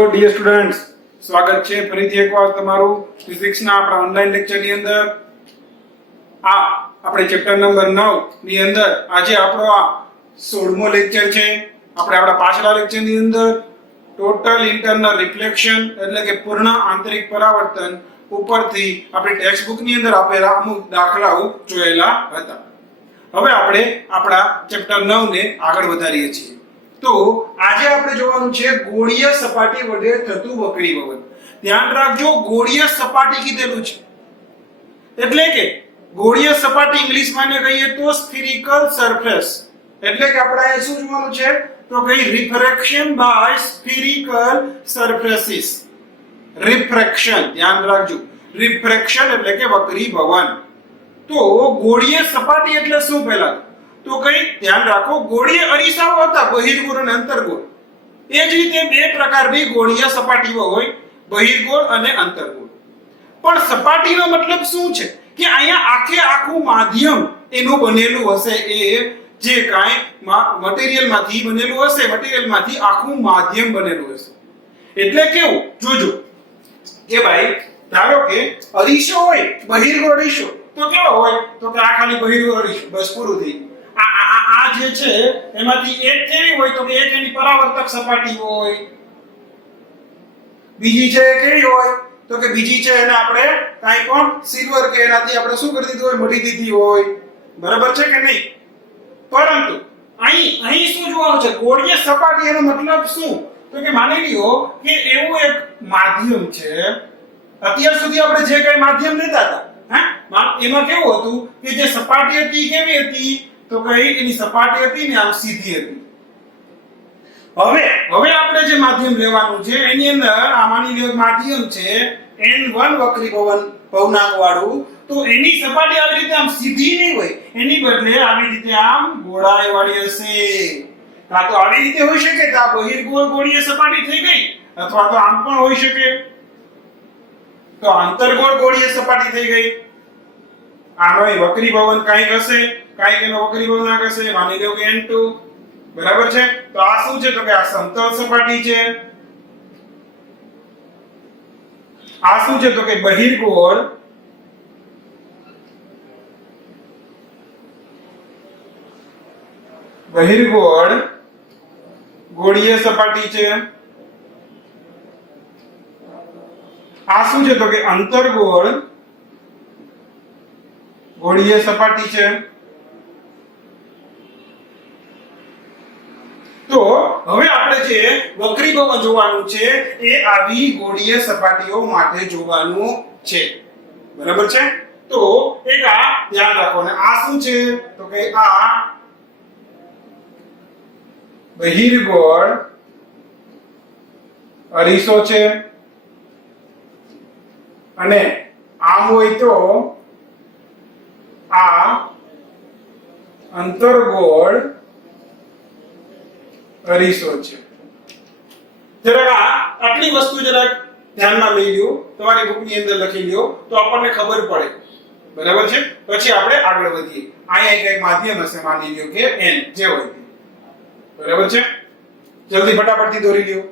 Hello dear students, સ્વાગત છે ફરીથી એકવાર તમારું ફિઝિક્સના આપણા ઓનલાઈન લેક્ચરની અંદર. આપણે ચેપ્ટર નંબર 9 ની અંદર આજે આપણો આ 16મો લેક્ચર છે. આપણે આપણા પાછલા લેક્ચરની અંદર ટોટલ ઇન્ટરનલ રિફ્લેક્શન એટલે કે પૂર્ણ આંતરિક પરાવર્તન ઉપરથી આપણી ટેક્સ્ટ બુક ની અંદર આપેલા અમુક દાખલાઓ જોયેલા હતા. હવે આપણે આપણા ચેપ્ટર 9 ને આગળ વધારીએ છીએ. તો આજે આપણે જોવાનું છે ગોળીય સપાટી વડે થતું વક્રીભવન. ધ્યાન રાખજો, ગોળીય સપાટી કીધેલું છે એટલે કે ગોળીય સપાટી ઇંગ્લિશમાં ને કહીએ તો સ્ફેરિકલ સરફેસ. એટલે કે આપણે અહીં શું જોવાનું છે તો કઈ refraction by spherical surfaces. Refraction ધ્યાન રાખજો, રિફ્રેક્શન એટલે કે વક્રીભવન. તો ગોળીય સપાટી એટલે શું પહેલા તો કઈ ધ્યાન રાખો, ગોળીય અરીસાઓ હતા બહિર્ગોળ અને અંતર્ગોળ. એ જ રીતે બે પ્રકારની ગોળીય સપાટીઓ હોય, બહિર્ગોળ અને અંતર્ગોળ. પણ સપાટીનો મતલબ શું છે કે અહીંયા આખે આખું માધ્યમ એનું બનેલું હશે, એ જે કાંઈ મટીરીયલમાંથી બનેલું હશે, મટીરીયલમાંથી આખું માધ્યમ બનેલું હશે. એટલે કેવું જોજો કે ભાઈ ધારો કે અરીસો હોય, બહિર્ગોળ અરીસો, તો કેવો હોય તો કે આ ખાલી બહિર્ગોળ અરીસો, બસ પૂરું થઈ ગયું. આ જે છે એમાંથી એક કેવી હોય તો કે એક એની પરાવર્તક સપાટી હોય, બીજી છે કેવી હોય તો કે બીજી છે એને આપણે કાંઈ પણ સિલ્વર કે એનાથી આપણે શું કરી દીધું હોય, મઢી દીધી હોય. બરાબર છે કે નહીં? પરંતુ અહીં શું જોવાનું છે, ગોળીય સપાટી એનો મતલબ શું તો કે માની લ્યો કે એવું એક માધ્યમ છે. અત્યાર સુધી આપણે જે કંઈ માધ્યમ લેતા હતા એમાં કેવું હતું કે જે સપાટી હતી કેવી હતી તો કઈ એની સપાટી હતી ને આમ સીધી હતી. હવે આપણે જે માધ્યમ લેવાનું છે એની અંદર આ માની લ્યો માધ્યમ છે n1 વક્રીભવન ભવનાંક વાળું, તો એની સપાટી આવી રીતે આમ સીધી નહીં હોય, એની બદલે આવી રીતે આમ ગોળાઈ વાળી હશે. કાં તો આવી રીતે હોઈ શકે કે આ બહિર્ગોળ ગોળીય સપાટી થઈ ગઈ, અથવા તો આમ પણ હોઈ શકે તો આંતરગોળ ગોળીય સપાટી થઈ ગઈ. આનો વક્રીભવન કાંઈક હશે, કાંઈક એનો વક્રીભવનાંક હશે, માની લો કે n2. બરાબર છે? તો આ શું છે તો કે આ સમતલ સપાટી છે. આ શું છે તો કે બહિર્ગોળ ગોળીય સપાટી છે. આ શું છે તો કે અંતર્ગોળ ગોળીય સપાટી છે. તો હવે આપણે જે વક્રીભવન જોવાનું છે એ આવી ગોળીય સપાટીઓ માટે જોવાનું છે. બરાબર છે? તો એક આ ધ્યાન રાખો. ને આ શું છે તો કે આ બહિર્ગોળ અરીસો છે, અને આમ હોય તો આ અંતર્ગોળ અરીસો છે. જરાક આટલી વસ્તુ જરાક ધ્યાનમાં લઈ લ્યો, તમારી બુકની અંદર લખી લ્યો તો આપણને ખબર પડે. બરાબર છે? પછી આપણે આગળ વધીએ. અહીંયા એક માધ્યમ હશે, માની લ્યો કે n જે હોય. બરાબર છે? જલ્દી ફટાફટથી દોરી લ્યો.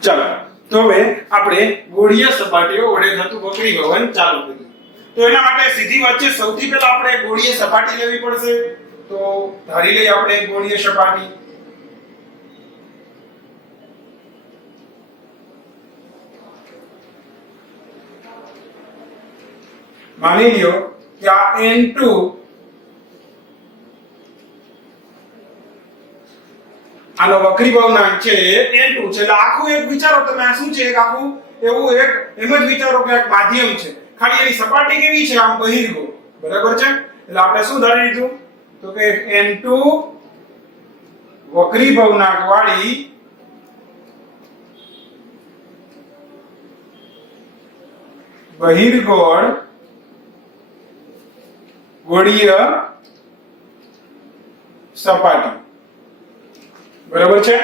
ચાલો, તો હવે આપણે ગોળીય સપાટીઓ વડે થતું વક્રીભવન ચાલુ કરીએ. તો એના માટે સીધી વાત છે, સૌથી પહેલા આપણે ગોળીય સપાટી લેવી પડશે. તો ધારી લઈએ આપણે ગોળીય સપાટી. માની લ્યો કે આ n2 આનો વક્રીભવનાંક છે n2 છે. એટલે આખું એક વિચારો તમે, આ શું છે એક આખું એવું એક એમ જ વિચારો કે એક માધ્યમ છે, ખાલી એની સપાટી કેવી છે આમ બહિર્ગોળ. બરાબર છે? એટલે આપણે શું ધારી લીધું તો કે n2 વક્રીભવનાંક વાળી બહિર્ગોળ ગોળીય સપાટી. બરાબર છે?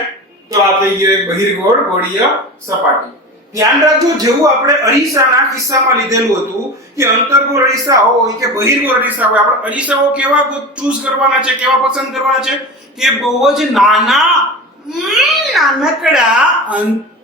તો આ થઈ ગયો એક બહિર્ગોળ ગોળીય સપાટી. ધ્યાન રાખજો, જેવું આપણે અરીસાના કિસ્સામાં લીધેલું હતું કે અંતર્ગોળ અરીસા હોય કે બહિર્ગોળ અરીસા હોય, આપણે અરીસાઓ કેવા ચૂઝ કરવાના છે, કેવા પસંદ કરવાના છે કે બહુ જ નાના નાનકડા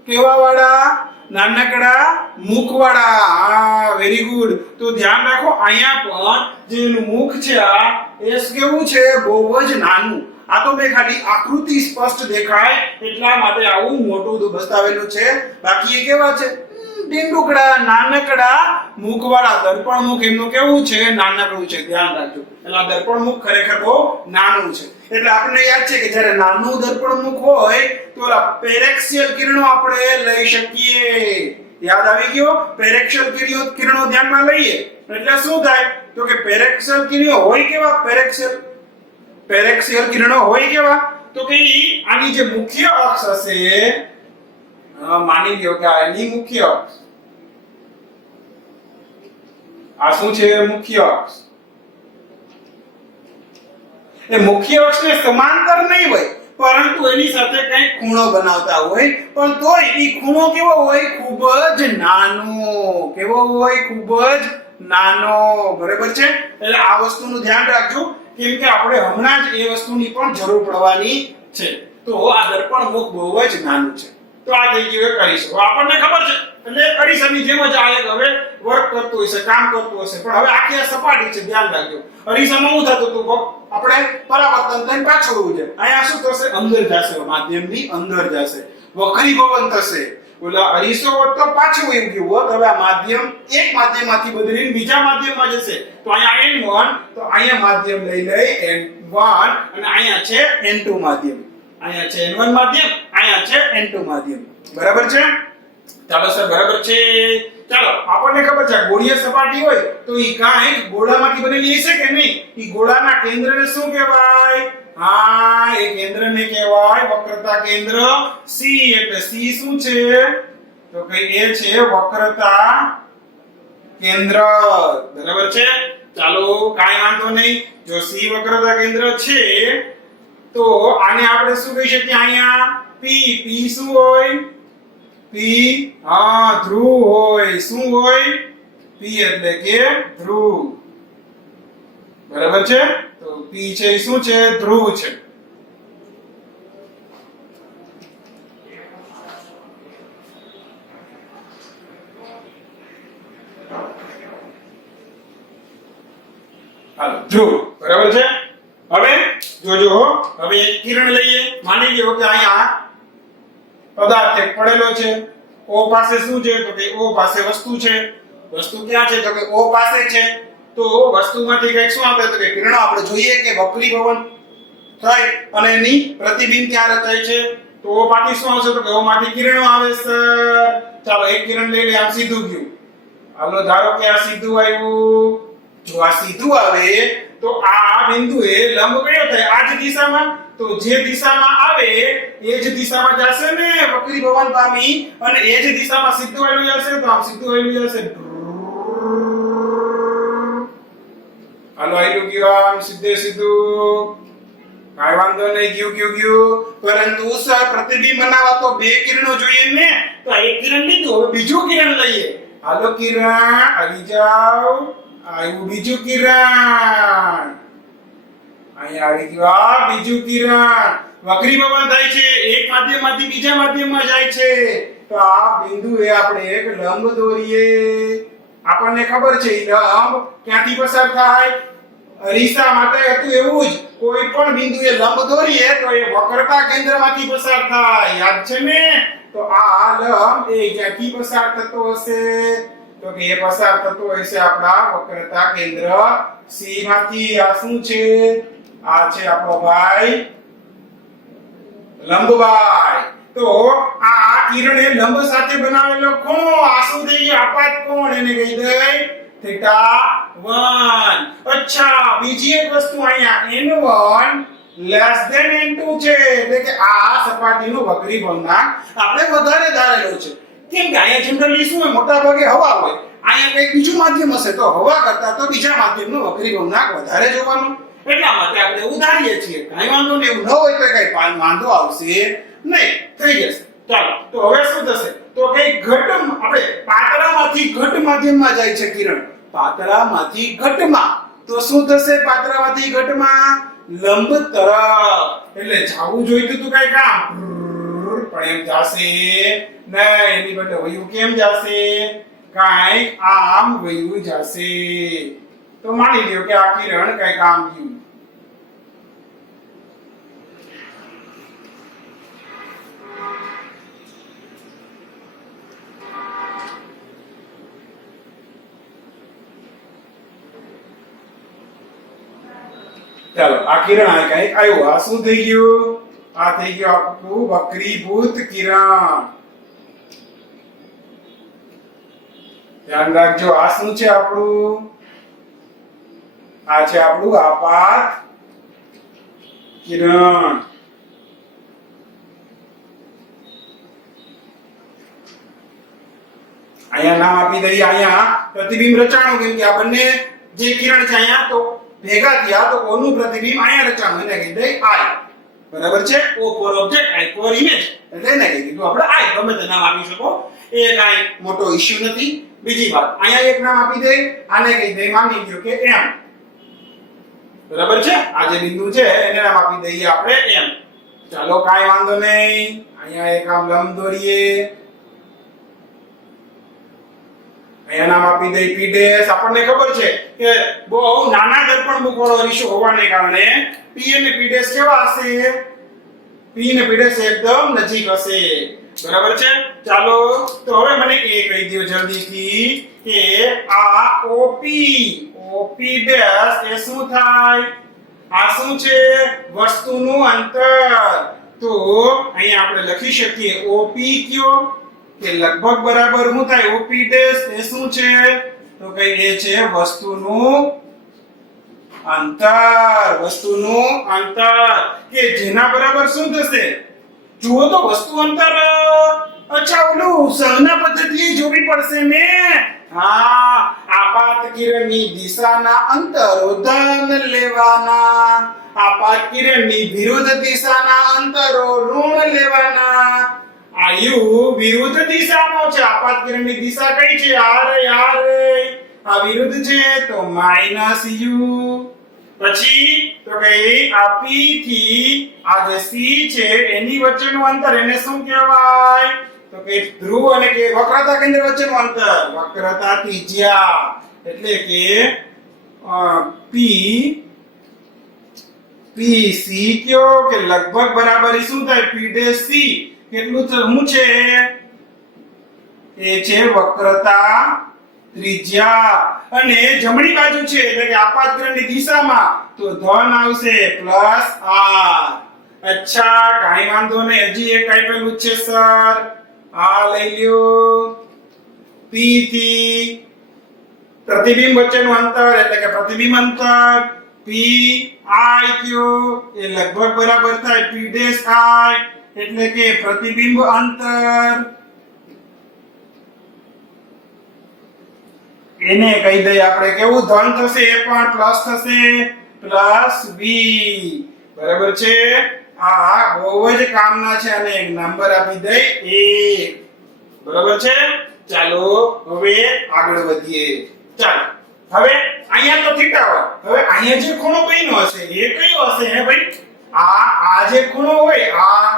કેવા વાળા નાનકડા મુખવાળા. હા, વેરી ગુડ. તો ધ્યાન રાખો અહીંયા પણ જે એનું મુખ છે આ એ કેવું છે? બહુ જ નાનું. આ તો મેં ખાલી આકૃતિ સ્પષ્ટ દેખાય એટલા માટે આવું મોટું બતાવેલું છે. બાકી એ કેવા છે? ડીંડુકડા, નાનકડા મુખવાળા. દર્પણ મુખ એમનું કેવું છે? નાનકડું છે. ધ્યાન રાખજો. એટલે દર્પણ મુખ ખરેખર બહુ નાનું છે. એટલે આપણને યાદ છે કે જ્યારે નાનું દર્પણ મુખ હોય તો પેરેક્સિયલ કિરણો આપણે લઈ શકીએ. યાદ આવી ગયો? પેરેક્સિયલ કિરણો ધ્યાનમાં લઈએ એટલે શું થાય? તો કે પેરેક્સિયલ કિરણો હોય કેવા? પેરેક્સિયલ કિરણો હોય કેવા? તો કે આની જે મુખ્ય અક્ષ હશે, માની લ્યો કે આ એની મુખ્ય અક્ષ. આ શું છે? મુખ્ય અક્ષ. એ મુખ્ય અક્ષને સમાંતર નહીં હોય પરંતુ એની સાથે કંઈક ખૂણો બનાવતા હોય, પણ તોય એ ખૂણો કેવો હોય? ખૂબ જ નાનો. કેવો હોય? ખૂબ જ નાનો. બરાબર છે? એટલે આ વસ્તુનું ધ્યાન રાખજો કેમ કે આપણે હમણાં જ એ વસ્તુની પણ જરૂર પડવાની છે. તો આ દર્પણ મુખ બહુ જ નાનું છે. તો આ થઈ ગયું અરીસો. આપણને ખબર છે એટલે અરીસાની જેમ જ આ એક હવે વર્ક કરતું હશે, કામ કરતું હશે, પણ હવે આખી આ સપાટી છે. ધ્યાન રાખજો. અરીસામાં શું થતું હતું? આપણે પરાવર્તન થઈને પાછળ ઉડી જાય. અહીંયા શું થશે? અંદર જશે, માધ્યમની અંદર જશે, વક્રીભવન થશે. ઓલા અરીસો હોત તો પાછું એવું ગયું હોત. હવે આ માધ્યમ એક માધ્યમમાંથી બદલીને બીજા માધ્યમમાં જશે. તો અહીંયા n1, તો અહીંયા માધ્યમ લઈ n1 અને અહીંયા છે n2 માધ્યમ. અહીંયા છે n1 માધ્યમ, અહીંયા છે n2 માધ્યમ. બરાબર છે? ચાલો સર, બરાબર છે. ચાલો, આપણને ખબર છે ગોળીય સપાટી હોય તો ઈ કાંઈ ગોળામાંથી બનેલી હશે કે નહીં? ઈ ગોળાના કેન્દ્રને શું કહેવાય? હા, એ કેન્દ્રને કહેવાય વક્રતા કેન્દ્ર C. એટલે C શું છે? તો કે એ છે વક્રતા કેન્દ્ર. બરાબર છે? ચાલો, કાંઈ વાંધો નહીં. જો C વક્રતા કેન્દ્ર છે તો આને આપણે શું કહી શકીએ? અહીંયા P શું હોય? P, હા, ધ્રુવ હોય. શું હોય? P એટલે કે ધ્રુવ. બરાબર છે? તો P છે શું છે? ધ્રુવ છે. હાલો, ધ્રુવ. બરાબર છે? હવે જોજો, હવે એક કિરણ લઈએ. માની લ્યો કે અહીંયા પદાર્થ એક પડેલો છે. O પાસે શું છે? તો કે O પાસે વસ્તુ છે. વસ્તુ ક્યાં છે? તો કે O પાસે છે. તો વસ્તુમાંથી કંઈક શું આપે? તો કે કિરણો આપણે જોઈએ કે વક્રીભવન થાય અને એની પ્રતિબિંબ ત્યાં રચાય છે. તો O માંથી શું આવશે? તો કે O માંથી કિરણો આવે સર. ચાલો, એક કિરણ લઈ લે. આમ સીધું ગયું. હાલો, ધારો કે આ સીધું આવ્યું. જો આ સીધું આવે તો આ બિંદુએ લંબ કયો થાય? આ જ દિશામાં. તો જે દિશામાં આવે એ જ દિશામાં જશે ને વક્રીભવન પામી, અને એ જ દિશામાં સીધું આવેલું હશે તો આમ સીધું આવેલું હશે. હાલો, આયલું ગયું આમ સીધે સીધું. કાઈ વાંધો નહીં, ગયું. પરંતુ સર પ્રતિબિંબ બનાવવા તો બે કિરણો જોઈએ ને. તો એક કિરણ લીધું, હવે બીજું કિરણ લઈએ. હાલો કિરણ, આવી જાવ. આવ્યું બીજું કિરણ. અહીંયા આવી ગયું બીજું કિરણ. વક્રીભવન થાય છે, એક માધ્યમમાંથી બીજા માધ્યમમાં જાય છે. તો આ બિંદુએ આપણે એક લંબ દોરીએ. આપણને ખબર છે લંબ ક્યાંથી પસાર થાય? અરીસા માટે હતું એવું જ. કોઈ પણ બિંદુએ લંબ દોરીએ તો એ વક્રતા કેન્દ્રમાંથી પસાર થાય. યાદ છે ને? તો આ લંબ એ ક્યાંથી પસાર થતો હશે? તો કે એ પસાર થતો હશે આપણા વક્રતા કેન્દ્ર C માંથી. આ શું છે? આ છે આપણો ભાઈ લંબભાઈ. તો આ કિરણે લંબ સાથે બનાવેલો ખૂણો આ શું થઈ ગયો? આપાત કોણ. એને કહી દે θ1. અચ્છા, બીજી એક વસ્તુ અહીંયા n1 n2 છે. એટલે કે આ સપાટીનો વક્રીભવનાંક આપણે વધારે ધારેલો છે. કેમ કે અહીંયા જનરલી શું હોય? મોટા ભાગે હવા હોય. અહીંયા કંઈક બીજું માધ્યમ હશે તો હવા કરતા તો બીજા માધ્યમનો વક્રીભવનાંક વધારે જોવાનો. એટલા માટે આપણે ઉધારીએ છીએ. કાંઈ વાંધો નહીં. એવું ન હોય તો કઈ વાંધો આવશે નહીં. થઈ જશે. ચાલો, તો હવે શું થશે? તો કઈ ઘટ આપણે પાતળામાંથી ઘટ માધ્યમમાં જાય છે કિરણ. પાતળામાંથી ઘટમાં. તો શું થશે? પાતળામાંથી ઘટમાં લંબ તરફ. એટલે જાવું જોઈતું તું કઈ કામ પણ એમ જાશે નહીં, એની બદલે વયું કેમ જાશે? કાંઈક આમ વયું જાશે. તો માની લ્યો કે આ કિરણ કાંઈક આમ ગયું. ચાલો આ કિરણ આ કઈક આવ્યું. આ શું થઈ ગયું? આ થઈ ગયું આપણું વક્રીભૂત કિરણ. ધ્યાન રાખજો, આ શું છે આપણું? આ છે આપણું આપાત કિરણ. અહીંયા નામ આપી દઈએ. અહીંયા પ્રતિબિંબ રચાણું, કેમ કે આ બંને જે કિરણ છે અહીંયા તો ભેગા થયા, તો ઓનું પ્રતિબિંબ અહીંયા રચાણું, એને કહી દઈએ આઈ. બરાબર છે? ઓ ફોર ઓબ્જેક્ટ, આઈ ફોર ઇમેજ, એટલે એને કહી દીધું આપણે આઈ. ગમે તે નામ આપી શકો, એ કાંઈ મોટો ઇશ્યુ નથી. બીજી વાત, અહીંયા એક નામ આપી દે, આને કહી દે, માની લ્યો કે એમ. બરાબર છે? આ જે બિંદુ છે એને નામ આપી દઈએ આપણે એમ. ચાલો કાંઈ વાંધો નહીં. અહીંયા એક આમ લંબ દોરીએ. અહીંયા નામ આપી દઈ P'. આપણને ખબર છે કે બહુ નાના દર્પણ મુખવાળો અરીસો હોવાને કારણે P અને P' કેવા હશે? P અને P' એકદમ નજીક હશે. બરાબર છે? ચાલો તો હવે મને એ કહી દો જલ્દીથી કે આ OP એ શું થાય? આ શું છે? વસ્તુનું અંતર. તો અહીંયા આપણે લખી શકીએ OP કયો કે લગભગ બરાબર શું થાય? OP' એ શું છે? તો કઈ એ છે વસ્તુનું અંતર. વસ્તુનું અંતર કે જેના બરાબર શું થશે? જુઓ તો વસ્તુ અંતર. અચ્છા, ઓલું સંજ્ઞા પદ્ધતિ જોવી પડશે ને. હા, આપાત કિરણની દિશાના અંતરો ધન લેવાના, આપાત કિરણની વિરુદ્ધ દિશાના અંતરો ઋણ લેવાના. આયુ વિરુદ્ધ દિશાનો છે. આપાત કિરણની દિશા કઈ છે? આ આ વિરુદ્ધ છે તો -u. પછી તો કે આ P થી આ જે C છે એની વચ્ચેનું અંતર એને શું કહેવાય? તો કે ધ્રુવ અને કે વક્રતા કેન્દ્ર વચ્ચેનું અંતર, વક્રતા ત્રિજ્યા. એટલે કે PC કયો કે લગભગ બરાબર શું થાય? P'. કેટલું શું છે? એ છે વક્રતા ત્રિજ્યા. અને જમણી બાજુ છે એટલે કે આપાત કિરણની દિશામાં તો ધન આવશે પ્લસ r. અચ્છા, કાઈ વાંધો નહીં. હજી એક આપેલું છે સર, આ લઈ લ્યો. P થી પ્રતિબિંબ વચ્ચેનું અંતર એટલે કે પ્રતિબિંબ અંતર PI કયો એ લગભગ બરાબર થાય P' એટલે કે પ્રતિબિંબ અંતર. એને કહી દઈએ આપણે કેવું? ધન થશે, એ પણ પ્લસ થશે, પ્લસ v. બરાબર છે? આ બહુ જ કામના છે અને એક નંબર આપી દઈ 1. બરાબર છે? ચાલો હવે આગળ વધીએ. ચાલો હવે અહીંયા તો થીટા હોય. હવે અહીંયા જે ખૂણો બન્યો હશે એ કયો હશે? હે ભાઈ, આ જે ખૂણો હોય, આ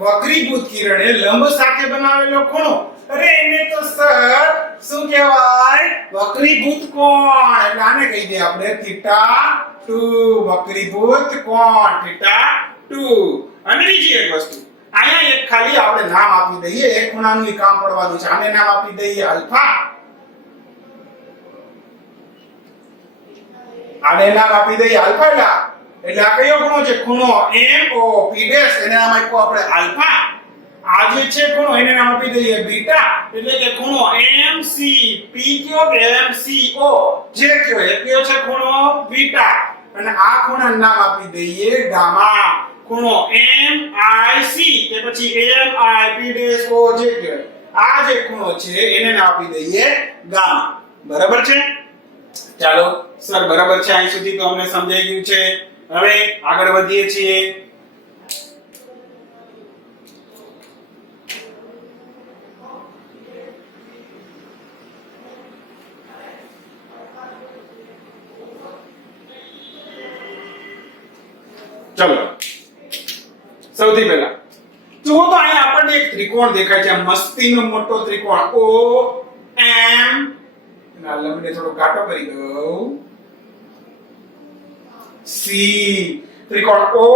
વક્રીભૂત કિરણ એ લંબ સાથે બનાવેલો ખૂણો. અરે એને તો સર શું કહેવાય? વક્રીભૂત કોણ. એટલે આને કહી દે આપણે θ2. વક્રીભૂત કોણ θ2. અને બીજી એક વસ્તુ, અહીંયા એક ખાલી આપણે નામ આપી દઈએ. એક ખૂણાનું કામ પડવાનું છે. આને નામ આપી દઈએ આલ્ફા. આને નામ આપી દઈએ આલ્ફા. એટલે આ કયો ખૂણો છે? ખૂણો MOP'. એને નામ આપ્યું આપણે આલ્ફા. આ જે છે ખૂણો એને નામ આપી દઈએ બીટા. એટલે કે ખૂણો MCP કયો કે MCO જે કયો એ કયો છે ખૂણો બીટા. અને આ ખૂણાનું નામ આપી દઈએ ગામા. ખૂણો MIC કે પછી MIP'O જે કયો આ જે ખૂણો છે એને નામ આપી દઈએ ગામા. બરાબર છે? ચાલો સર બરાબર છે. અહીં સુધી તો અમને સમજાઈ ગયું છે. હવે આગળ વધીએ છીએ. ચલો સૌથી પહેલા જુઓ તો અહીંયા આપણને એક ત્રિકોણ દેખાય છે, મસ્તીનો મોટો ત્રિકોણ ઓ એમ, એના લંબને થોડો ઘાટો કરી દઉં, સી, ત્રિકોણ ઓ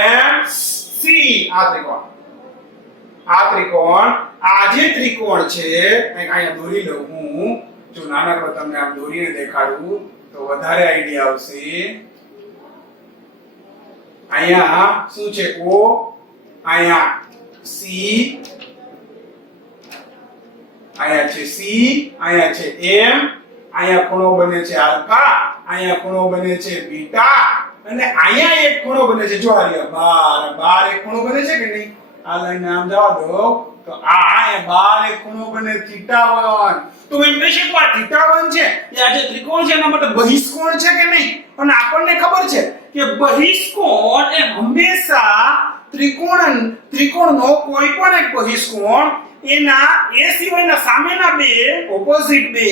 એમ સી, આ ત્રિકોણ આ જે ત્રિકોણ છે અહીંયા દોરી લઉં હું, જો નાનકડો તમને આમ દોરીને દેખાડું તો વધારે આઈડિયા આવશે. અહીંયા શું છે ઓ, અહીંયા સી, અહીંયા છે સી, અહીંયા છે એમ, અહીંયા ખૂણો બને છે આલ્ફા, અહીંયા ખૂણો બને છે બીટા, અને અહીંયા એક ખૂણો બને છે, જો આ 12 એક ખૂણો બને છે કે નહીં, આ લાઈન નામ જવા દો, તો આ અહીંયા 12 એક ખૂણો બને θ1. તો એમ કહી શકો આ θ1 છે એ આ જે ત્રિકોણ છે એના માટે બહિષ્કોણ છે કે નહીં, અને આપણને ખબર છે કે બહિષ્કોણ એ હંમેશા ત્રિકોણનો કોઈ પણ એક બહિષ્કોણ એના એ સિવાયના સામેના બે ઓપોઝિટ બે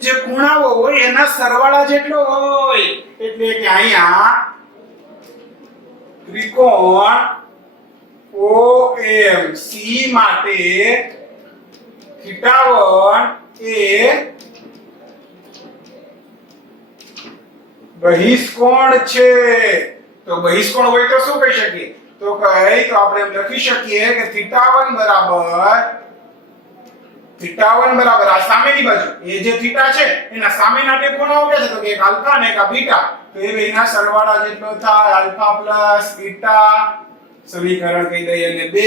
જે ખૂણાઓ હોય એના સરવાળા જેટલો હોય. એટલે કે અહીંયા ત્રિકોણ OMC માટે θ1 એ બહિષ્કોણ છે. તો બહિષ્કોણ હોય તો શું કહી શકીએ, તો આપણે એમ લખી શકીએ કે θ1 બરાબર આ સામેની બાજુ એ જે θ છે એના સામેના બે ખૂણાઓ કે છે, તો એક આલ્ફા અને એક બીટા, તો એ બેના સરવાળા જેટલો થાય આલ્ફા પ્લસ બીટા. સમીકરણ કહી દઈએ અને 2.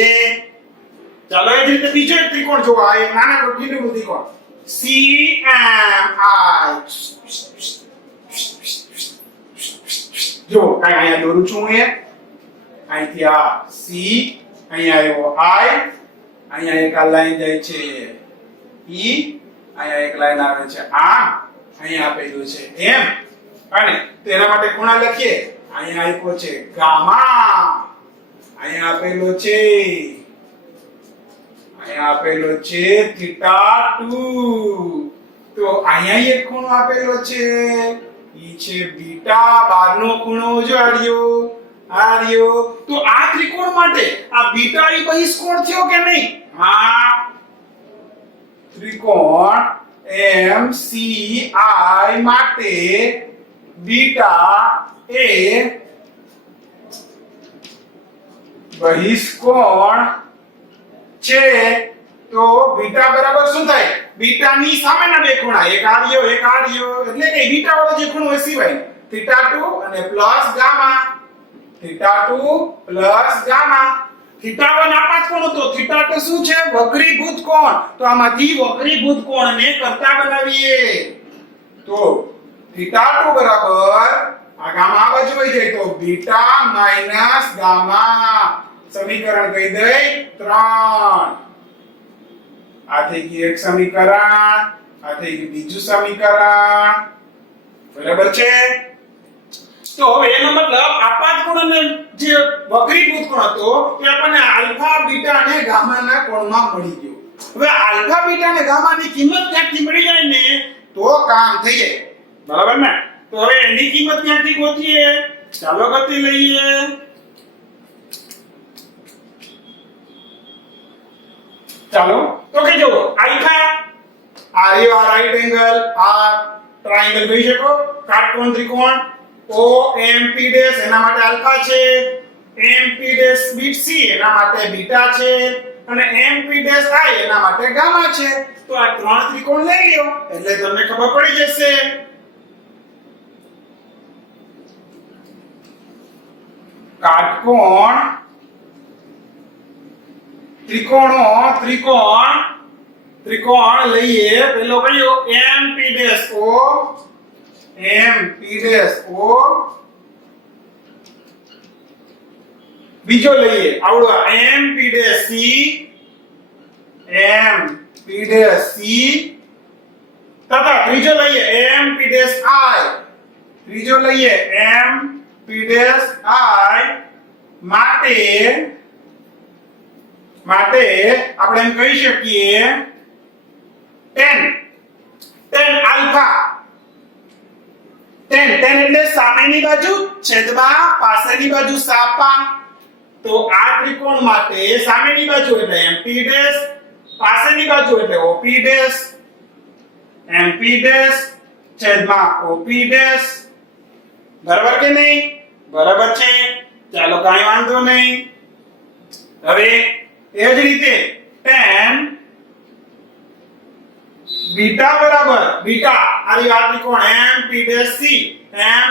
ચાલો એ જ રીતે બીજો એક ત્રિકોણ જો આ એક નાના કોઠીનું ત્રિકોણ CMI, જો કાઈ અહીંયા દોરું છું હું, અહીંથી આ C, અહીંયા આવ્યો I, અહીંયા એક આ લાઈન જાય છે E, અહીંયા એક લાઈન આવે છે આ, અહીંયા આપેલું છે M, અને તેના માટે ખૂણા લખીએ. અહીંયા આપ્યો છે ગામા, અહીંયા આપેલો છે θ2, તો અહીંયા એક ખૂણો આપેલો છે ઈ છે બીટા, બારનો ખૂણો જો આર્યો. તો આ ત્રિકોણ માટે આ બીટા ઈ બહિષ્કોણ થયો કે નહીં? હા, ત્રિકોણ MCI માટે બીટા એ બહિષ્કોણ છે. તો બીટા બરાબર શું થાય, બીટાની સામેના બે ખૂણા એક આર્યો એટલે કે બીટા વાળો જે ખૂણો હોય સિવાય θ2 અને પ્લસ ગામા, θ1 આપાત કોણ હતો, θ2 શું છે વક્રીભૂત કોણ, તો આમાંથી વક્રીભૂત કોણને કરતા બનાવીએ. તો θ2 બરાબર આ ગામા આ બાજુ વહી જાય તો બીટા માઈનસ ગામા, સમીકરણ કહી દઈ 3. આ થઈ ગયું એક સમીકરણ, આ થઈ ગયું બીજું સમીકરણ, બરાબર છે. તો હવે એનો મતલબ આપાત કોણને જે વક્રીભૂત કોણ હતો એ આપણને આલ્ફા બીટા અને ગામાના કોણમાં મળી ગયો. હવે આલ્ફા બીટા અને ગામાની કિંમત ક્યાંથી મળી જાય ને તો કામ થઈ જાય, બરાબર ને. તો હવે એની કિંમત ક્યાંથી ગોતીએ, ચાલો ગોતી લઈએ. ચાલો તો કે જો આલ્ફા આ રાઈટ એંગલ આ ટ્રાયેંગલ કહી શકો, કાટકોણ ત્રિકોણ OMP ડેશ એના માટે આલ્ફા છે, MP ડેશ બીટ C એના માટે બીટા છે, અને MP ડેશ I એના માટે ગામા છે. તો આ ત્રણ ત્રિકોણ લઈ લ્યો એટલે તમને ખબર પડી જશે. કાટકોણ ત્રિકોણ લઈએ. પેલો કયો MP ડેશ O, બીજો લઈએ આવડો MP ડેશ C, તથા ત્રીજો લઈએ MP ડેશ I, માટે આપણે એમ કહી શકીએ tan આલ્ફા, tan એટલે સામેની બાજુ છેદમાં પાછળની બાજુ સાપા, તો આ ત્રિકોણ માટે સામેની બાજુ એટલે MP ડેશ, પાસેની બાજુ એટલે OP ડેશ, MP ડેશ છેદમાં OP ડેશ. બરાબર કે નહીં? બરાબર છે. ચાલો કાંઈ વાંધો નહીં. હવે એ જ રીતે tan બીટા બરાબર બીટા આ ત્રિકોણ MP dash C,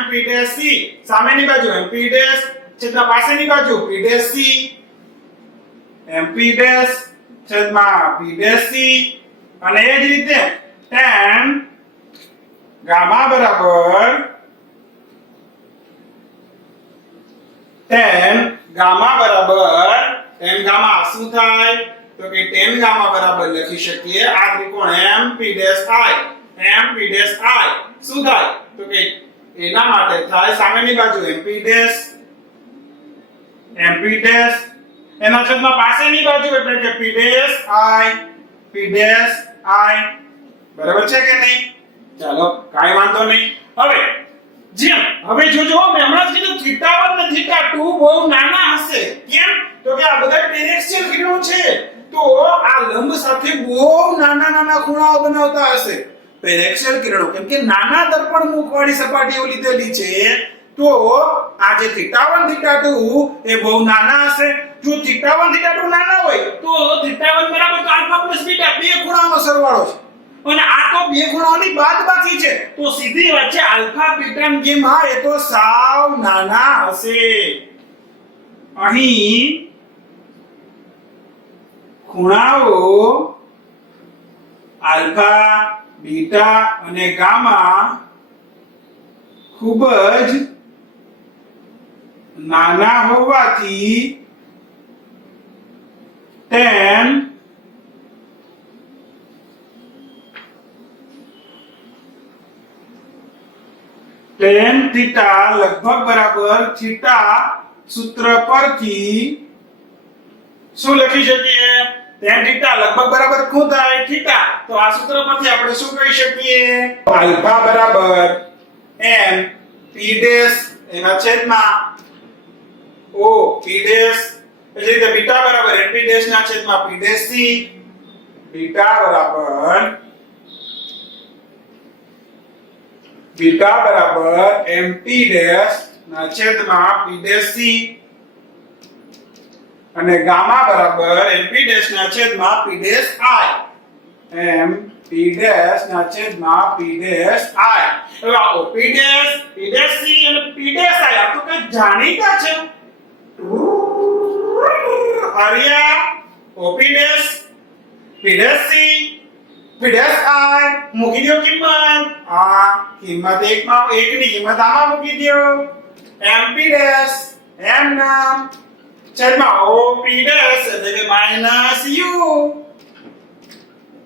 MP dash C સામેની બાજુ MP ડેશ છેદમાં પાસેની બાજુ P dash C, MP dash છેદમાં P ડેશ C. અને એ જ રીતે tan ગામા બરાબર tan ગામા શું થાય? તો કે tan ગામા બરાબર લખી શકીએ આ ત્રિકોણ MP ડેશ I શું થાય? તો કે એના માટે થાય સામેની બાજુ MP ડેશ એના છેદમાં પાસેની બાજુ એટલે કે P ડેશ I. બરાબર છે કે નહીં? ચાલો કાંઈ વાંધો નહીં. હવે જોજો મેં હમણાં જ કીધું θ1 અને θ2 બહુ નાના હશે. કેમ? તો કે આ બધા પેરેક્સિયલ કિરણો છે તો આ લંબ સાથે બહુ નાના ખૂણાઓ બનાવતા હશે. પેરેક્સિયલ કિરણો કેમ કે નાના દર્પણ મુખવાળી સપાટીઓ લીધેલી છે તો આ જે θ1 θ2 એ બહુ નાના હશે. જો θ1 θ2 નાના હોય તો θ1 બરાબર તો α + β બે ખૂણાનો સરવાળો છે અને આ તો બે ખૂણાઓની બાદબાકી છે તો સીધી વાત છે આલ્ફા બીટા ની જેમ હા એ તો સાવ નાના હશે. અહીં ખૂણાઓ આલ્ફા બીટા અને ગામા ખૂબ જ નાના હોવાથી tan થીટા લગભગ બરાબર થીટા સૂત્ર પરથી શું લખી શકીએ? tan થીટા લગભગ બરાબર શું થાય? થીટા. તો આ સૂત્ર પરથી આપણે શું કહી શકીએ? આલ્ફા બરાબર m p ડેશ એના છેદમાં o p ડેશ એ જ રીતે બીટા બરાબર np ડેશ ના છેદમાં p ડેશ c. બીટા બરાબર mp ડેશ ના છેદમાં p ડેશ c અને ગામા બરાબર mp ડેશ ના છેદમાં p dash i. mp dash ના છેદમાં p ડેશ i. હવે આ p dash p dash c અને p ડેશ i આ તો કઈ જાણીતા છે. Arya op dash p dash c p dash i મૂકી દો કિંમત. આ કિંમત એકની કિંમત આમાં મૂકી દો. mp ડેશ m નામ છેદમાં op ડેશ એટલે કે -u.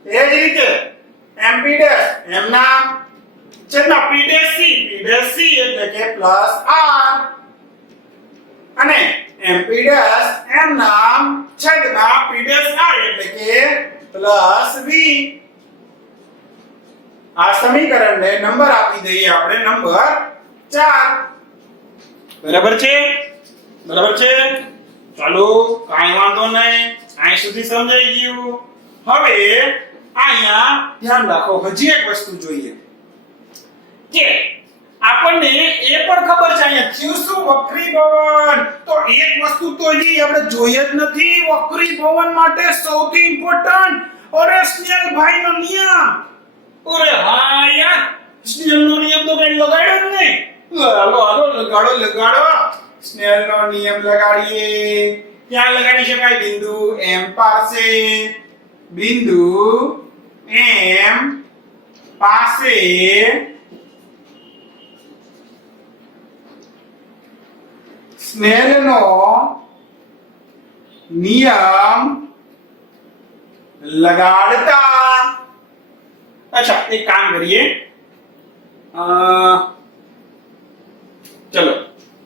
એ જ રીતે mp ડેશ m નામ છેદમાં p ડેશ c એટલે કે +r અને mp ડેશ m નામ છેદમાં p ડેશ i એટલે કે +v. આ સમીકરણને નંબર આપી દઈએ આપણે નંબર 4. બરાબર છે? ચાલો કાંઈ વાંધો નહીં. અહીં સુધી સમજાઈ ગયું. હવે અહીંયા ધ્યાન રાખો હજી એક વસ્તુ જોઈએ કે આપણને એ પણ ખબર છે અહીંયા થયું શું? વક્રીભવન. તો એક વસ્તુ તો હજી આપણે જોઈ જ નથી. વક્રીભવન માટે સૌથી ઇમ્પોર્ટન્ટ અરે સ્નેલભાઈ નો નિયમ. અરે હા યાર સ્નેલ નો નિયમ તો કઈ લગાડ્યો જ નહીં. હાલો લગાડો. સ્નેલ નો નિયમ લગાડીએ. ક્યાં લગાડી શકાય? બિંદુ M પાસે. બિંદુ M પાસે સ્નેલનો નિયમ લગાડતા. अच्छा एक काम करिए चलो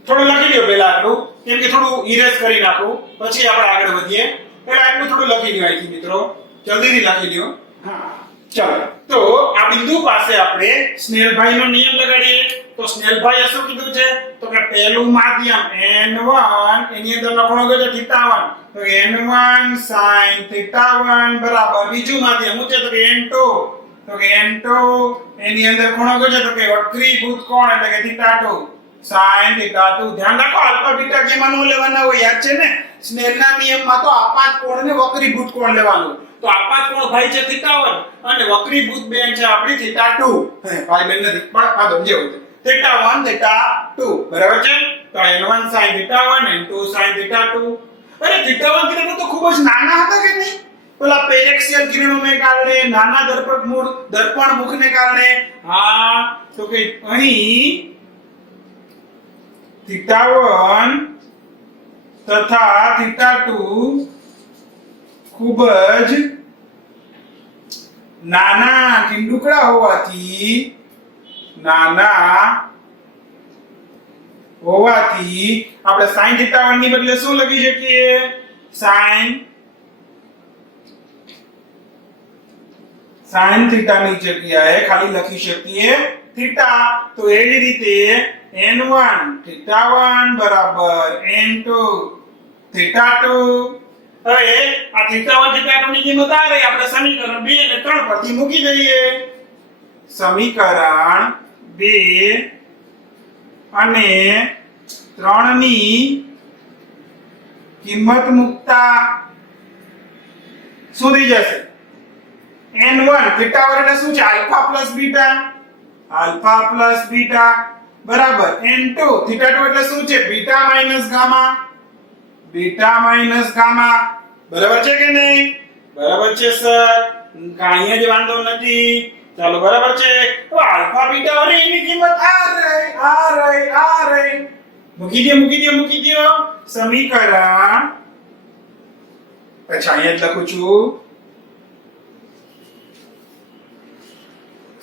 થોડું લખી લ્યો પહેલા આટલું કેમ કે થોડું ઇરેઝ કરી નાખું પછી આપણે આગળ વધીએ. પહેલા આટલું થોડું લખી લ્યો અહીંથી મિત્રો જલ્દીથી લખી લ્યો. હા ચાલો તો આ બિંદુ પાસે આપણે સ્નેલભાઈનો નિયમ લગાડીએ. તો સ્નેલભાઈએ શું કીધું છે? તો કે પહેલું માધ્યમ n1 એની અંદરનો ખૂણો કયો છે? θ1. તો n1 sin θ1 બરાબર બીજું માધ્યમ શું છે? તો કે n2. તો કે n2 એની અંદર ખૂણો કયો છે? તો કે વક્રીભૂત કોણ એટલે કે θ2 sin θ2. ધ્યાન રાખો આલ્ફા બીટા કેમાં નો લેવાના હોય યાદ છે ને? સ્નેલના નિયમમાં તો આપાત કોણને વક્રીભૂત કોણ લેવાનું. તો આપાત કોણ ભાઈ છે θ1 અને વક્રીભૂત બેન છે આપણી θ2. ભાઈ બેન નથી પણ આ તો જેવું છે θ1 θ2 બરાબર છે. તો n1 sin θ1 n2 sin θ2. અરે θ1 કિરણો તો ખૂબ જ નાના હતા કે નહીં? પેલા પેરેક્સિયલ કિરણોને કારણે નાના દર્પણ મુખને કારણે હા તો કે અહીં θ1 તથા θ2 ખૂબ જ નાના કિંડુકડા હોવાથી આપણે sin θ1 ની બદલે શું લખી શકીએ? sin θ ની જગ્યાએ ખાલી લખી શકીએ થીટા. તો એ જ રીતે n1 θ1 બરાબર n2 θ2. હવે આ θ1 θ2 ની કિંમત આ રહી આપણે સમીકરણ 2 અને 3 પરથી મૂકી દઈએ. સમીકરણ 2 અને 3 ની કિંમત મૂકતા શું થઈ જશે? n1 θ1 એટલે શું છે? આલ્ફા પ્લસ બીટા બરાબર n2 θ2 એટલે શું છે? બીટા માઈનસ ગામા બરાબર છે કે નહીં? બરાબર છે સર, કાંઈ જ વાંધો નથી. ચાલો બરાબર છે. તો આલ્ફા બીટા અને એની કિંમત આ રહી મૂકી દો સમીકરણ. પછી અહીંયા જ લખું છું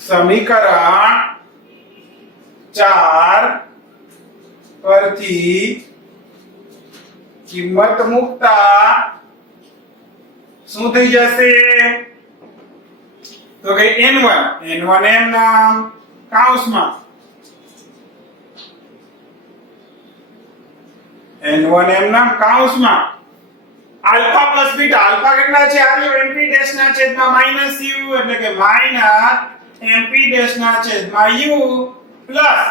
સમીકરણ 4 પરથી કિંમત મૂકતા શું થઈ જશે? તો કે n1 એમ નામ કૌંસમાં આલ્ફા પ્લસ બીટા. આલ્ફા કેટલા છે? આર્યો mp ડેશ ના છેદમાં માઈનસ u એટલે કે માઈનસ mp ડેશ ના છેદમાં u પ્લસ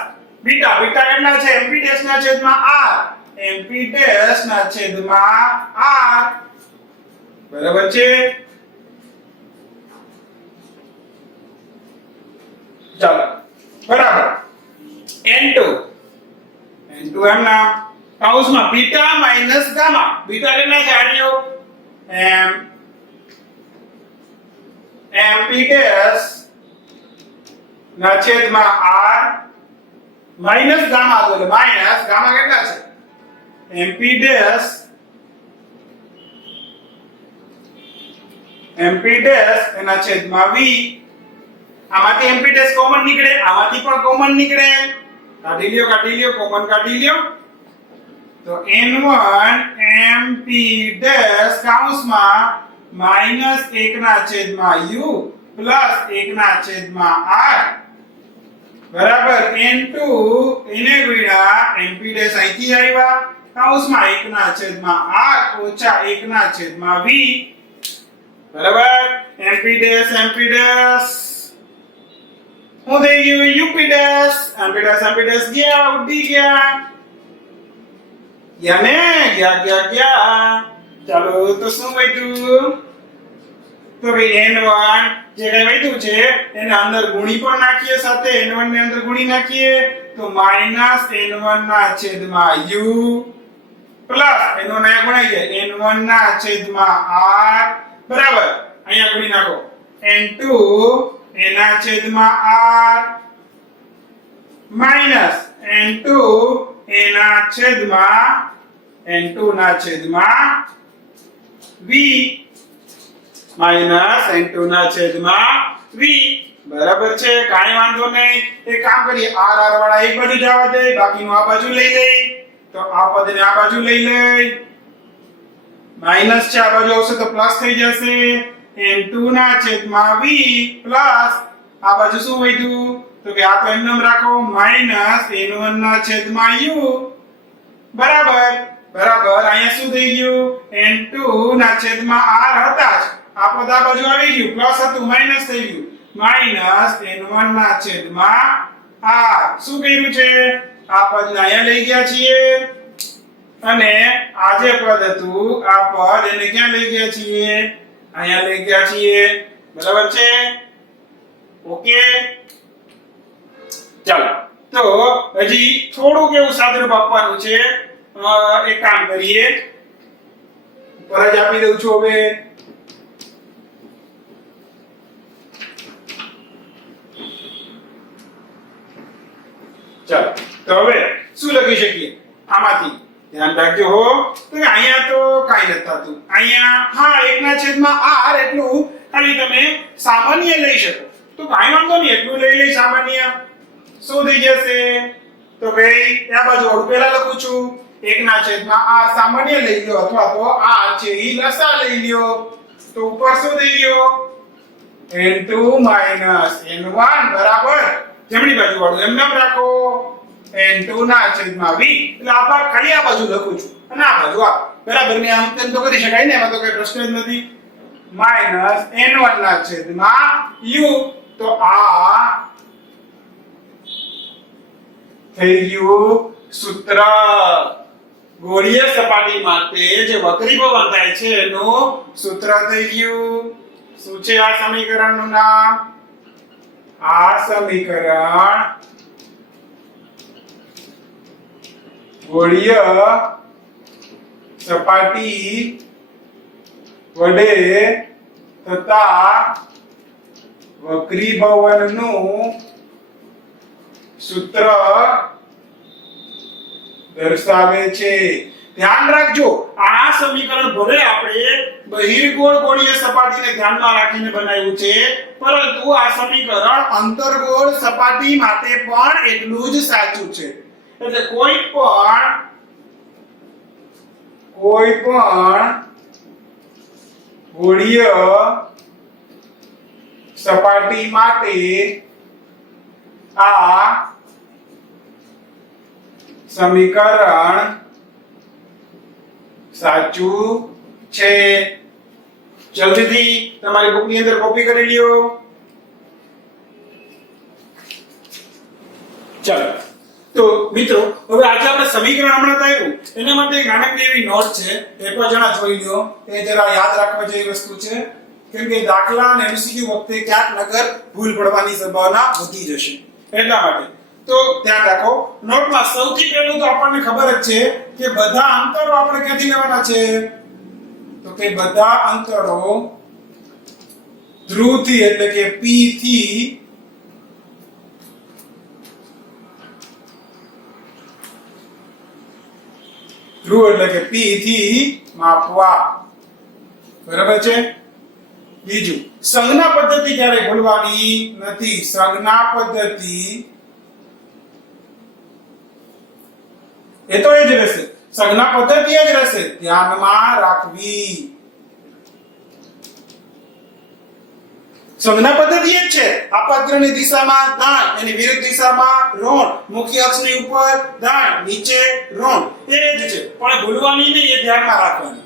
બીટા. બીટા કેટલા છે? mp ડેશ ના છેદમાં r mp ડેશ ના છેદમાં r બરાબર છે. ચાલો બરાબર n2 એમ નામ કૌંસમાં બીટા માઈનસ ગામા. બીટા કેટલા છે? આર્યો mp ડેશ ના છેદમાં r માઈનસ ગામા. તો માઈનસ ગામા કેટલા છે? mp ડેશ એના છેદમાં v. આમાંથી mp ડેશ કોમન નીકળે, આમાંથી પણ કોમન નીકળે. કાઢી લ્યો કોમન કાઢી લ્યો. તો n1 mp ડેશ કૌંસમાં માઈનસ 1 ના છેદમાં u પ્લસ 1 ના છેદમાં r બરાબર n2 એને ગુણ્યા mp ડેશ અહીંથી આવ્યા કૌંસમાં 1 ના છેદમાં r ઓછા 1 ના છેદમાં v બરાબર. mp ડેશ હું થઈ ગયું up ડેશ mp ડેશ ગયા ઉડી ગયા ગયા. ચાલો તો શું વધ્યું? તો ભાઈ n1 જે કઈ વધ્યું છે એને અંદર ગુણી પણ નાખીએ, સાથે n1 ને અંદર ગુણી નાખીએ તો માઈનસ n1 ના છેદમાં u પ્લસ n1 અહીંયા ગુણાઈ જાય n1 ના છેદમાં r બરાબર. અહીંયા ગુણી નાખો n2 એના છેદમાં r માઈનસ n2 એના છેદમાં v માઈનસ n2 ના છેદમાં v બરાબર છે. કાંઈ વાંધો નહીં. એક કામ કરીએ, r વાળા એક બાજુ જવા દે, બાકીનું આ બાજુ લઈ લઈ. તો આ પદને આ બાજુ લઈ લઈ. માઈનસ છે આ બાજુ આવશે તો પ્લસ થઈ જશે. n2 ના છેદમાં v પ્લસ આ બાજુ શું વધ્યું તો કે આ તો એમનેમ રાખો માઈનસ n1 ના છેદમાં u બરાબર બરાબર અહીંયા શું થઈ ગયું n2 ના છેદમાં r હતા જ આ પદ આ બાજુ આવી ગયું પ્લસ હતું માઈનસ થઈ ગયું માઈનસ n1 ના છેદમાં r શું કર્યું છે આ પદને અહીંયા લઈ ગયા છીએ અને આ જે પદ હતું આ પદ એને ક્યાં લઈ ગયા છીએ અહીંયા લઈ ગયા છીએ બરાબર છે ઓકે ચાલો તો હજી થોડુંક એવું સાદુરૂપ આપવાનું છે એક કામ કરીએ પર જ આપી દઉં છું હવે ચાલો તો હવે શું લખી શકીએ આમાંથી ધ્યાન રાખજો હો તો અહીંયા તો કાઈ નથી થતું અહીંયા હા 1 ના છેદમાં r એટલું ખાલી તમે સામાન્ય લઈ શકો તો કાઈ વાંધો નહીં એટલું લઈ લઈ સામાન્ય શું થઈ જશે તો ભાઈ આ બાજુ ઓર પહેલા લખું છું 1 ના છેદમાં r સામાન્ય લઈ લ્યો અથવા તો r છે ઈ લસા લઈ લ્યો તો ઉપર શું થઈ ગયો n2 n1 બરાબર જમણી બાજુ વાળું એમ નામ રાખો n2 ના છેદમાં v એટલે આ ભાગ ખાલી આ બાજુ લખું છું અને આ બાજુ આ બરાબર ને આમ તેમ તો કરી શકાય ને એમાં તો કઈ પ્રશ્ન જ નથી માઈનસ n1 ના છેદમાં u તો આ થઈ ગયું સૂત્ર ગોળીય સપાટી માટે જે વક્રીભવન થાય છે એનું સૂત્ર થઈ ગયું શું છે આ સમીકરણનું નામ આ સમીકરણ ગોળીય સપાટી વડે થતા વક્રીભવનનું સૂત્ર દર્શાવે છે ધ્યાન રાખજો આ સમીકરણ ભલે આપણે બહિર્ગોળ ગોળીય સપાટીને ધ્યાનમાં રાખીને બનાવ્યું છે પરંતુ આ સમીકરણ અંતર્ગોળ સપાટી માટે પણ એટલું જ સાચું છે એટલે કોઈ પણ ગોળીય સપાટી માટે આ સમીકરણ સાચું છે જલ્દીથી તમારી બુકની અંદર કોપી કરી લ્યો ચાલો તો મિત્રો હવે આજે આપણે સમીકરણ હમણાં આવ્યું એના માટે એક નાનકડી એવી નોટ છે એક વાર જણા જોઈ લ્યો એ જરા યાદ રાખવા જેવી વસ્તુ છે કેમ કે દાખલા અને MCQ વખતે ક્યાંક નગર ભૂલ પડવાની સંભાવના વધી જશે એટલા માટે તો ધ્યાન રાખો નોટમાં સૌથી પહેલું તો આપણને ખબર જ છે કે બધા અંતરો આપણે ક્યાંથી લેવાના છે તો કે બધા અંતરો ધ્રુવથી એટલે કે P થી ધ્રુવ એટલે કે P થી માપવા બરાબર છે બીજું સંજ્ઞા પદ્ધતિ ક્યારે ભૂલવાની નથી સંજ્ઞા પદ્ધતિ એ તો એ જ રહેશે સંજ્ઞા પદ્ધતિ જ રહેશે ધ્યાનમાં રાખવી સંજ્ઞા પદ્ધતિ જ છે અપગ્રહની દિશામાં દાણ એની વિરુદ્ધ દિશામાં ઋણ મુખ્ય અક્ષની ઉપર દાણ નીચે ઋણ એ જ છે પણ ભૂલવાની નહીં એ ધ્યાનમાં રાખવાની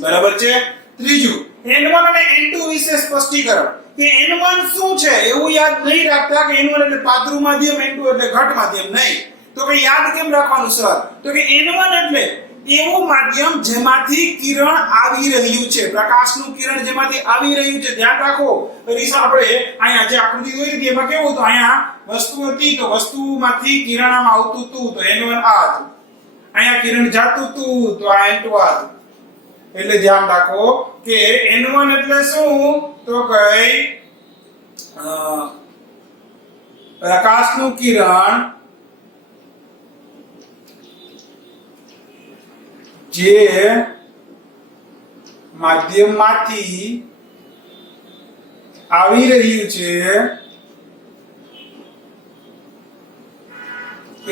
બરાબર છે ત્રીજું n1 અને n2 વિશે સ્પષ્ટીકરણ કે n1 શું છે એવું યાદ નહીં રાખતા કે n1 એટલે પાતળું માધ્યમ n2 એટલે ઘટ માધ્યમ નહીં તો કે યાદ કેમ રાખવાનું સર તો કે n1 એટલે એવું માધ્યમ જેમાંથી કિરણ આવી રહ્યું છે પ્રકાશનું કિરણ જેમાંથી આવી રહ્યું છે ધ્યાન રાખો રીસા આપણે અહીંયા જે આકૃતિ દોરી હતી એમાં કેવું હતું અહીંયા વસ્તુ હતી તો વસ્તુમાંથી કિરણ આમ આવતું હતું તો n1 આ હતું અહીંયા કિરણ જાતું હતું તો આ n2 આ હતું એટલે ધ્યાન રાખો કે n1 એટલે શું તો કઈ પ્રકાશનું કિરણ જે માધ્યમમાંથી આવી રહ્યું છે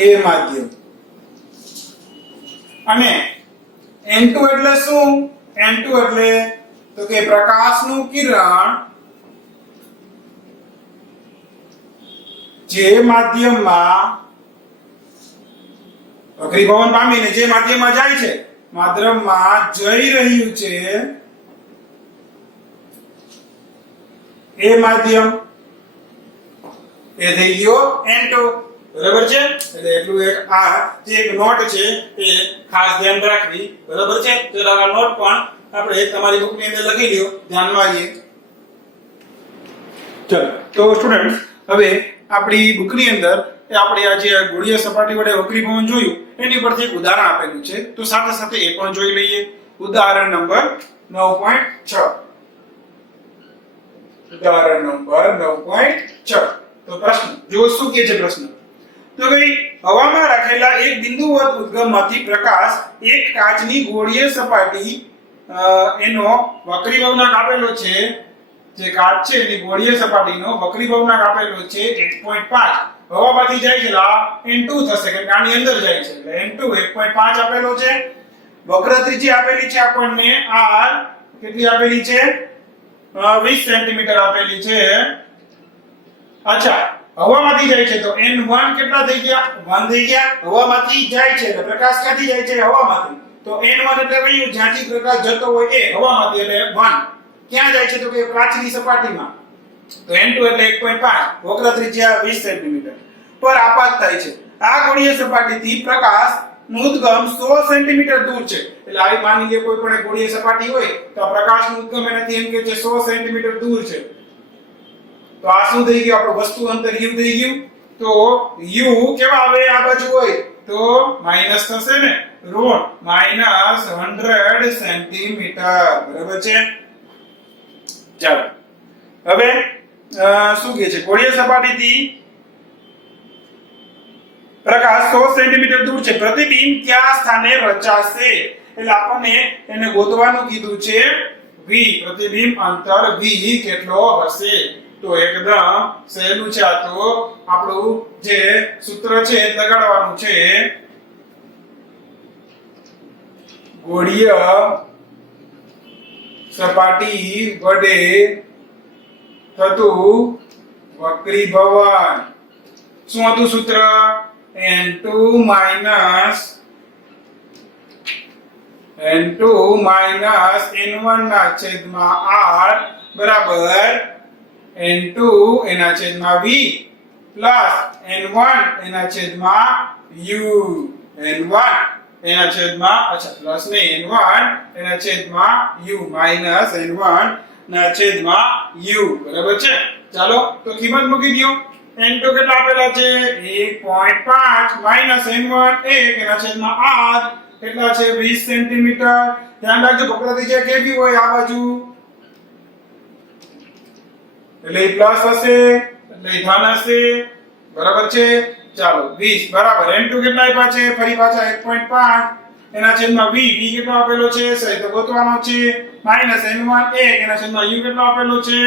એ માધ્યમ અને n2 એટલે શું n2 એટલે તો તો કે પ્રકાશનું કિરણ જે માધ્યમમાં વક્રીભવન પામીને જે માધ્યમમાં જાય છે માધ્યમમાં જઈ રહ્યું છે એ માધ્યમ એ થઈ ગયો N2 બરાબર છે એટલે એટલું એક આ જે એક નોટ છે એ ખાસ ધ્યાન રાખવી બરાબર છે તો આ નોટ પણ આપણે તમારી બુક ની અંદર લખી લ્યો ધ્યાનમાં લઈએ ચલો તો સ્ટુડન્ટ હવે આપણી બુક ની અંદર આપણે આ જે ગોળીય સપાટી વડે વક્રીભવન જોયું એની પરથી એક ઉદાહરણ આપેલું છે તો સાથે સાથે એ પણ જોઈ લઈએ ઉદાહરણ નંબર 9.6 ઉદાહરણ નંબર 9.6 તો પ્રશ્ન જો શું કહે છે પ્રશ્ન તો ભાઈ હવામાં રાખેલા એક બિંદુવત ઉદ્ગમમાંથી પ્રકાશ એક કાચની ગોળીય સપાટી એનો વક્રીભવનાંક આપેલો છે જે કાચ છે એની ગોળીય સપાટીનો વક્રીભવનાંક આપેલો છે 1.5 હવામાંથી જાય છે N2 થશે કે આની અંદર જાય છે એટલે N2 1.5 આપેલો છે વક્ર ત્રિજ્યા આપેલી છે આપણને R કેટલી આપેલી છે 20 સેન્ટીમીટર આપેલી છે અચ્છા હવામાંથી જાય છે તો N1 કેટલા થઈ ગયા 1 થઈ ગયા હવામાંથી જાય છે એટલે પ્રકાશ ક્યાંથી જાય છે હવામાંથી તો N1 એટલે કયું જ્યાંથી પ્રકાશ જતો હોય એ હવામાંથી એટલે 1 ક્યાં જાય છે તો કે કાચની સપાટીમાં તો N2 એટલે 1.5 વક્ર ત્રિજ્યા 20 સેન્ટીમીટર પર આપાત થાય છે આ ગોળીય સપાટીથી પ્રકાશ નું ઉદ્ગમ 100 સેન્ટીમીટર દૂર છે એટલે આ માની લે કોઈ પણ ગોળીય સપાટી હોય તો પ્રકાશનું ઉદ્ગમ એનાથી એમ કે છે 100 સેન્ટીમીટર દૂર છે તો આ શું થઈ ગયું આપણું વસ્તુ અંતર u થઈ ગયું તો u કેવા આવે આ બાજુ હોય તો માઈનસ થશે ને ઋણ -100 સેન્ટીમીટર બરાબર છે ચાલો હવે શું કહે છે ગોળીય સપાટીથી પ્રકાશ 100 સેન્ટીમીટર દૂર છે પ્રતિબિંબ કયા સ્થાને રચાશે એટલે આપણને એને ગોતવાનું કીધું છે v પ્રતિબિંબ અંતર v કેટલો હશે તો એકદમ સહેલું છે આ તો આપણું જે સૂત્ર છે એ લગાડવાનું છે ગોળીય સપાટી વડે થતું વક્રીભવન શું હતું સૂત્ર N2 N1 ના છેદમાં R બરાબર N2 એના છેદમાં V પ્લસ N1 એના છેદમાં U N1 એના છેદમાં અચ્છા પ્લસ નહીં N1 એના છેદમાં U માઈનસ N1 ના છેદમાં U બરાબર છે ચાલો તો કિંમત મૂકી દો N2 કેટલા આપેલા છે 1.5 માઈનસ N1 1 એના છેદમાં R કેટલા છે 20 સેન્ટીમીટર ધ્યાન રાખજો વક્ર ત્રિજ્યા કેવી હોય આ બાજુ એટલે પ્લસ હશે એટલે ધન હશે બરાબર છે ચાલો 20 બરાબર N2 કેટલા આપ્યા છે ફરી પાછા 1.5 એના છેદમાં V કેટલો આપેલો છે સહી તો ગોતવાનો છે માઈનસ N1 1 એના છેદમાં U કેટલો આપેલો છે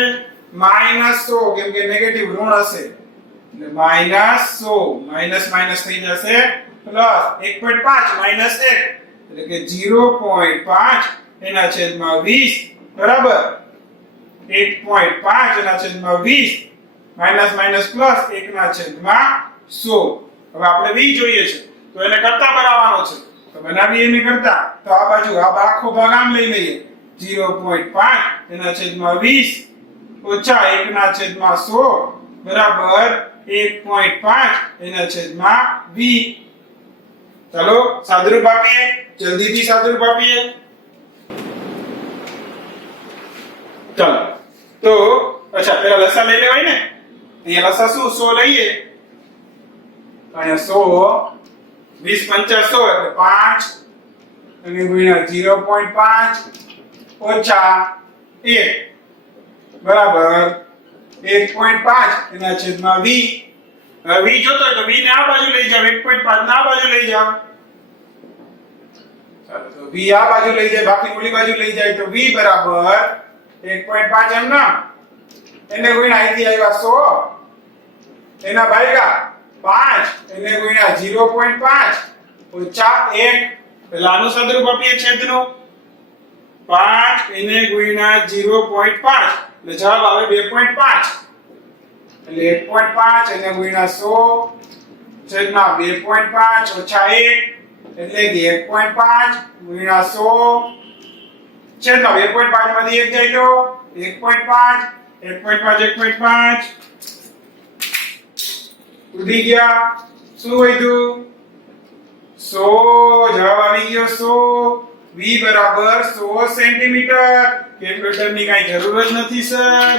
-100 કેમ કે નેગેટિવ ઋણ હશે એટલે -100 માઈનસ માઈનસ થઈ જશે પ્લસ 1.5 માઈનસ 1 એટલે કે 0.5 એના છેદમાં 20 બરાબર 1.5 એના છેદમાં 20 માઈનસ માઈનસ પ્લસ 1 ના છેદમાં 100 હવે આપણે v જોઈએ છે તો એને કરતા બનાવવાનો છે તો બનાવીએ એને કરતા તો આ બાજુ આ આખો ભાગ આમ લઈ લઈએ 0.5 એના છેદમાં 20 ઓછા 1 ના છેદમાં 100 બરાબર 1.5 એના છેદમાં v ચાલો સાદુરૂપ આપીએ જલ્દીથી સાદુરૂપ આપીએ ચાલો તો અચ્છા પેલા લસા લઈ લેવાય ને અહીંયા લસા શું 100 લઈએ અહીંયા 100 20 5 એટલે ગુણ્યા 0.5 ઓછા 1 બરાબર 1.5 એના છેદમાં v v જોતો હોય તો v ને આ બાજુ લઈ જાવ 1.5 ને આ બાજુ લઈ જાવ ચાલો તો v આ બાજુ લઈ જાય બાકી ઓલી બાજુ લઈ જાય તો v બરાબર 1.5 એમ ના એને ગુણ્યા અહીંથી આવ્યા 100 એના ભાગ્યા 5 એને ગુણ્યા 0.5 ઓછા 1 પેલા આનું સાદુરૂપ આપીએ છેદનું 5 એને ગુણ્યા 0.5 એટલે જવાબ આવે 2.5 એટલે 1.5 એને ગુણ્યા 100 છેદમાં 2.5 ઓછા 1 એટલે કે 1.5 ગુણ્યા 100 છેદમાં 2.5 માંથી 1 જાય તો 1.5 1.5 ઉડી ગયા શું વધ્યું 100 જવાબ આવી ગયો 100 v બરાબર 100 સેન્ટીમીટર કેલ્ક્યુલેટર ની કઈ જરૂર જ નથી સર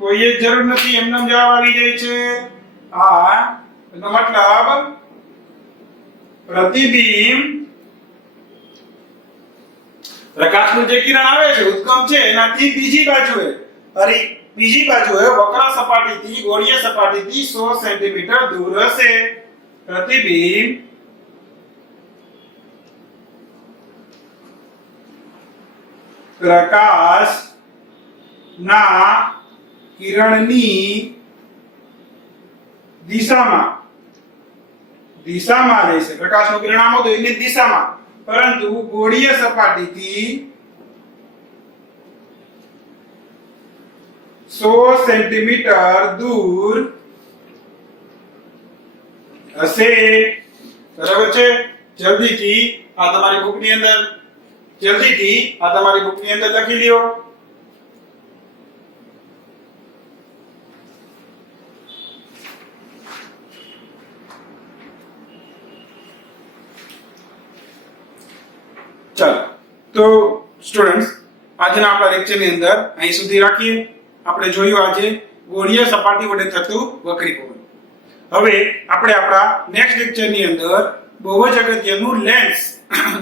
કોઈ જ જરૂર નથી એમનો જવાબ આવી જાય છે આ એનો મતલબ પ્રતિબિંબ પ્રકાશનું જે કિરણ આવે છે ઉદ્ગમ છે એનાથી બીજી બાજુએ વક્ર સપાટીથી ગોળીય સપાટીથી 100 સેન્ટીમીટર દૂર હશે પ્રતિબિંબ પ્રકાશ ના કિરણની દિશામાં રહેશે પ્રકાશનું કિરણ આમ તો એની દિશામાં પરંતુ ગોળીય સપાટીથી 100 સેન્ટીમીટર દૂર હશે બરાબર છે જલ્દીથી આ તમારી બુકની અંદર લખી લ્યો ચાલો તો સ્ટુડન્ટ્સ આજના આપણા લેક્ચરની અંદર અહીં સુધી રાખીએ આપણે જોયું આજે ગોળીય સપાટી વડે થતું વક્રીભવન હવે આપણે આપણા નેક્સ્ટ લેક્ચરની અંદર બહુ જ અગત્યનું લેન્સ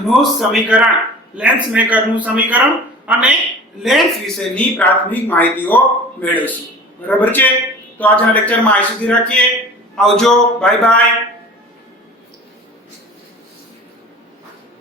નું સમીકરણ લેન્સ મેકરનું સમીકરણ અને લેન્સ વિશેની પ્રાથમિક માહિતીઓ મેળવીશું બરાબર છે તો આજના લેક્ચરમાં અહીં સુધી રાખીએ આવજો બાય બાય